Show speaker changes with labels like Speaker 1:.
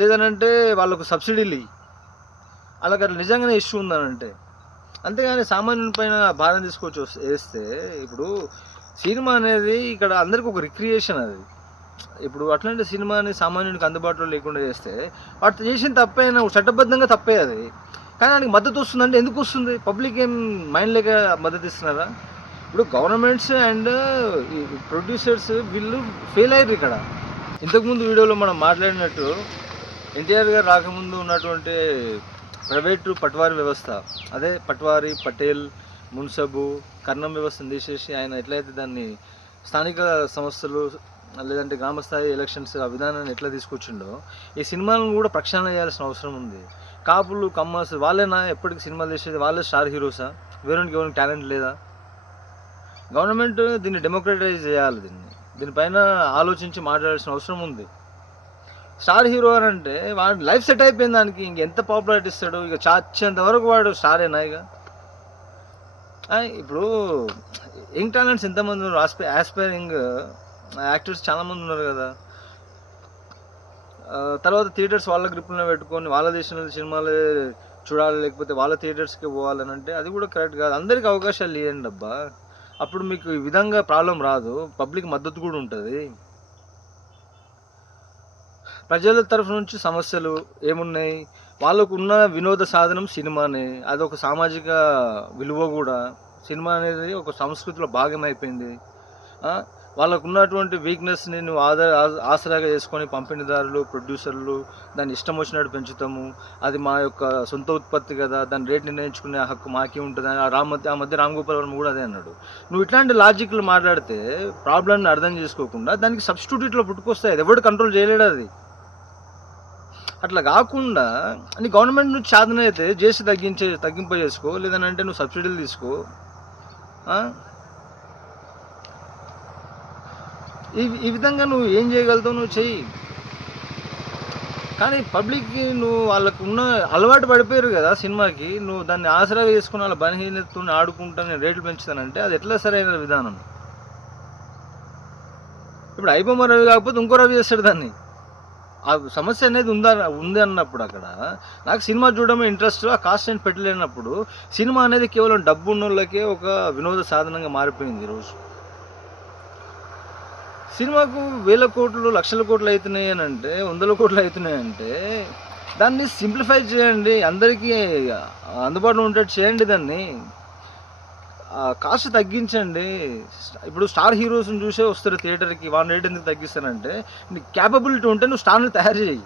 Speaker 1: లేదనంటే వాళ్ళకు సబ్సిడీలు ఇయ్యి వాళ్ళకి అట్లా నిజంగానే ఇష్యూ ఉందనంటే. అంతేగాని సామాన్యుని పైన భారం తీసుకొచ్చి వేస్తే ఇప్పుడు సినిమా అనేది ఇక్కడ అందరికి ఒక రిక్రియేషన్ అది. ఇప్పుడు అట్లాంటి సినిమాని సామాన్యునికి అందుబాటులో లేకుండా చేస్తే వాటి చేసిన తప్పైనా చట్టబద్ధంగా తప్పే అది. కానీ దానికి మద్దతు వస్తుందంటే ఎందుకు వస్తుంది? పబ్లిక్ ఏం మైండ్ లేక మద్దతు ఇస్తున్నారా? ఇప్పుడు గవర్నమెంట్స్ అండ్ ప్రొడ్యూసర్స్ వీళ్ళు ఫెయిల్ అయ్యారు ఇక్కడ. ఇంతకుముందు వీడియోలో మనం మాట్లాడినట్టు ఎన్టీఆర్ గారు రాకముందు ఉన్నటువంటి ప్రైవేటు పట్వారీ వ్యవస్థ అదే పట్వారీ పటేల్ మున్సబు కర్ణం వ్యవస్థను తీసేసి ఆయన ఎట్లయితే దాన్ని స్థానిక సంస్థలు లేదంటే గ్రామస్థాయి ఎలక్షన్స్ ఆ విధానాన్ని ఎట్లా తీసుకొచ్చిండో ఈ సినిమాలను కూడా ప్రక్షాళన చేయాల్సిన అవసరం ఉంది. కాపులు కమ్మస్ వాళ్ళేనా? ఎప్పటికి సినిమాలు తీసేది వాళ్ళే స్టార్ హీరోసా? వేరేకి ఎవరికి టాలెంట్ లేదా? గవర్నమెంట్ దీన్ని డెమోక్రటైజ్ చేయాలి దీన్ని. దీనిపైన ఆలోచించి మాట్లాడాల్సిన అవసరం ఉంది. స్టార్ హీరో అని అంటే వాడి లైఫ్ సెట్ అయిపోయింది దానికి ఇంకెంత పాపులారిటీ ఇస్తాడు? ఇక చాచేంత వరకు వాడు స్టారేనా ఇక. ఇప్పుడు యంగ్ టాలెంట్స్ ఎంతమంది ఉన్నారు? ఆస్పై ఆస్పైరింగ్ యాక్టర్స్ చాలామంది ఉన్నారు కదా. తర్వాత థియేటర్స్ వాళ్ళ గ్రిప్లో పెట్టుకొని వాళ్ళ దేశంలో సినిమాలు చూడాలి లేకపోతే వాళ్ళ థియేటర్స్కి పోవాలని అంటే అది కూడా కరెక్ట్ కాదు. అందరికీ అవకాశాలు ఇవ్వండి అబ్బా. అప్పుడు మీకు ఈ విధంగా ప్రాబ్లం రాదు. పబ్లిక్ మద్దతు కూడా ఉంటుంది. ప్రజల తరఫు నుంచి సమస్యలు ఏమున్నాయి? వాళ్ళకు ఉన్న వినోద సాధనం సినిమానే. అది ఒక సామాజిక విలువ కూడా. సినిమా అనేది ఒక సంస్కృతిలో భాగం అయిపోయింది. వాళ్ళకు ఉన్నటువంటి వీక్నెస్ని నువ్వు ఆధార ఆ- ఆసరాగా చేసుకొని పంపిణీదారులు ప్రొడ్యూసర్లు దాన్ని ఇష్టం వచ్చినట్టు పెంచుతాము. అది మా యొక్క సొంత ఉత్పత్తి కదా. దాని రేట్ నిర్ణయించుకునే హక్కు మాకే ఉంటుంది. అని ఆ రామ్ మధ్య ఆ మధ్య రామ్ గోపాల్ వర్మ కూడా అదే అన్నాడు. నువ్వు ఇట్లాంటి లాజిక్లు మాట్లాడితే ప్రాబ్లమ్ని అర్థం చేసుకోకుండా దానికి సబ్స్టిట్యూట్లో పుట్టుకొస్తాయి. అది ఎవడు కంట్రోల్ చేయలేడు అది. అట్లా కాకుండా నీ గవర్నమెంట్ నుంచి సాధన అయితే చేసి తగ్గించే తగ్గింప చేసుకో లేదనంటే నువ్వు సబ్సిడీలు తీసుకో. ఈ ఈ విధంగా నువ్వు ఏం చేయగలుగుతావు నువ్వు చెయ్యి. కానీ పబ్లిక్కి నువ్వు వాళ్ళకు ఉన్న అలవాటు పడిపోయారు కదా సినిమాకి నువ్వు దాన్ని ఆసరా వేసుకుని వాళ్ళ బలహీనతతో ఆడుకుంటా నేను రేట్లు పెంచుతానంటే అది ఎట్లా సరైన విధానం? ఇప్పుడు అయిపోమ రవి కాకపోతే ఇంకో రవి చేస్తాడు దాన్ని. ఆ సమస్య అనేది ఉందా ఉంది అన్నప్పుడు అక్కడ నాకు సినిమా చూడడమే ఇంట్రెస్ట్ ఆ కాస్ట్ నేను పెట్టలేనప్పుడు సినిమా అనేది కేవలం డబ్బు ఉన్నోళ్ళకే ఒక వినోద సాధనంగా మారిపోయింది ఈరోజు సినిమాకు వేల కోట్లు లక్షల కోట్లు అవుతున్నాయి అని అంటే వందల కోట్లు అవుతున్నాయి అంటే దాన్ని సింప్లిఫై చేయండి అందరికీ అందుబాటులో ఉండేట్టు చేయండి దాన్ని. కాస్ట్ తగ్గించండి. ఇప్పుడు స్టార్ హీరోస్ని చూసే వస్తారు థియేటర్కి. వాళ్ళ రేట్ ఎందుకు తగ్గిస్తానంటే నీకు క్యాపబిలిటీ ఉంటే నువ్వు స్టార్ని తయారు చేయి.